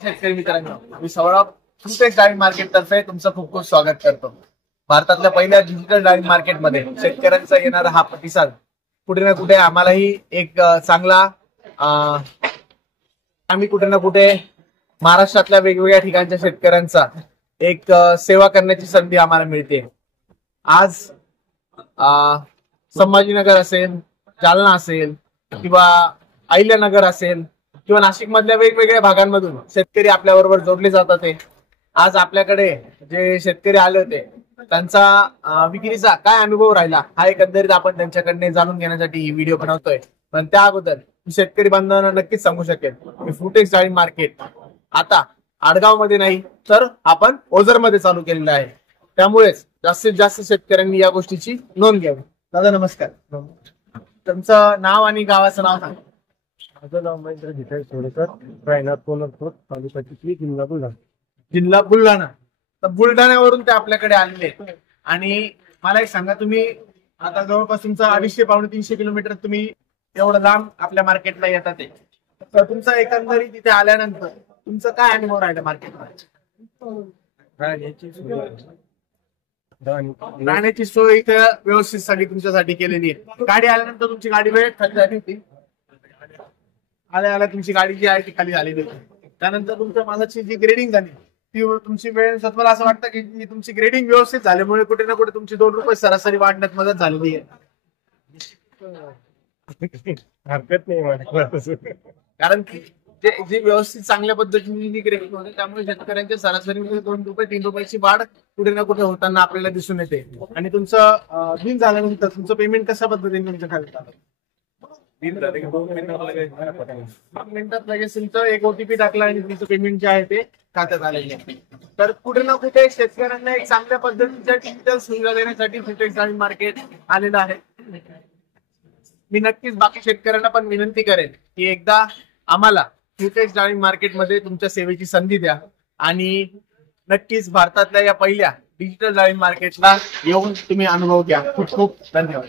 शेतकरी मित्रांनो, मी सौरभ फ्रूटेक्स डाळिंब मार्केट तर्फे तुमचं खूप खूप स्वागत करतो। भारतातल्या पहिल्या डिजिटल डाळिंब मार्केटमध्ये शेतकऱ्यांचा येणारा हा प्रतिसाद कुठे ना कुठे आम्हालाही एक चांगला आम्ही कुठे ना कुठे महाराष्ट्रातल्या वेगवेगळ्या ठिकाणच्या शेतकऱ्यांचा एक सेवा करण्याची संधी आम्हाला मिळते। आज संभाजीनगर असेल, जालना असेल किंवा अहिल्यानगर असेल किंवा नाशिक मधल्या वेगवेगळ्या भागांमधून शेतकरी आपल्या बरोबर जोडले जातात। आज आपल्याकडे जे शेतकरी आले होते त्यांचा विक्रीचा काय अनुभव राहिला हा एकंदरीत आपण त्यांच्याकडे जाणून घेण्यासाठी ही व्हिडिओ बनवतोय। पण त्या अगोदर शेतकरी बांधवांना नक्कीच सांगू शकेल की फ्रूटेक्स डाळिंब मार्केट आता आडगाव मध्ये नाही तर आपण ओझर मध्ये चालू केलेलं आहे। त्यामुळेच जास्तीत जास्त शेतकऱ्यांनी या गोष्टीची नोंद घ्यावी। दादा नमस्कार, तुमचं नाव आणि गावाचं नाव सांगा। माझं नाव महेंद्र भिठाई सोडेकर, रायनाथ कोल्हापूर, तालुका चिखली, जिल्हा बुलढाणा। जिल्हा बुलढाणा। तर बुलढाण्यावरून ते आपल्याकडे आलेले आणि मला एक सांगा, तुम्ही आता जवळपास तुमचा 250-300 किलोमीटर तुम्ही एवढं लांब आपल्या मार्केटला येतात ते, तर तुमचा एकंदरीत तिथे आल्यानंतर तुमचा काय अनुभव राहिला मार्केटमध्ये? राहण्याची सोय इथे व्यवस्थित सगळी तुमच्यासाठी केलेली आहे। गाडी आल्यानंतर तुमची गाडी वेळेत खाली झाली होती? आल्या तुमची गाडी जी आहे ती खाली झालेली होती। त्यानंतर तुमच्या मालाची जी ग्रेडिंग झाली ती तुमची वेळ, मला असं वाटतं की तुमची ग्रेडिंग व्यवस्थित झाल्यामुळे कुठे ना कुठे तुमची 2 रुपये सरासरी वाढण्यात मदत झालेली आहे। हरकत नाही, कारण की जी व्यवस्थित चांगल्या पद्धतीने जी ग्रेडिंग होते त्यामुळे शेतकऱ्यांच्या सरासरीमध्ये 2 रुपये 3 रुपयाची वाढ कुठे ना कुठे होताना आपल्याला दिसून येते। आणि तुमचं बिल झाल्यानंतर तुमचं पेमेंट कशा पद्धतीने तुमच्या खात्यात आलं? 2 मिनिटात लगेच तुमचं एक ओटीपी टाकला आणि तुमचं पेमेंट जे आहे ते खात्यात आलेले आहे। तर कुठे ना कुठे शेतकऱ्यांना एक चांगल्या पद्धतीच्या डिजिटल सुविधा देण्यासाठी फ्रूटेक्स डाळिंब मार्केट आलेलं आहे। मी नक्कीच बाकी शेतकऱ्यांना पण विनंती करेन की एकदा आम्हाला फ्रूटेक्स डाळिंब मार्केटमध्ये तुमच्या सेवेची संधी द्या आणि नक्कीच भारतातल्या या पहिल्या डिजिटल डाळिंब मार्केटला येऊन तुम्ही अनुभव घ्या। खूप खूप धन्यवाद।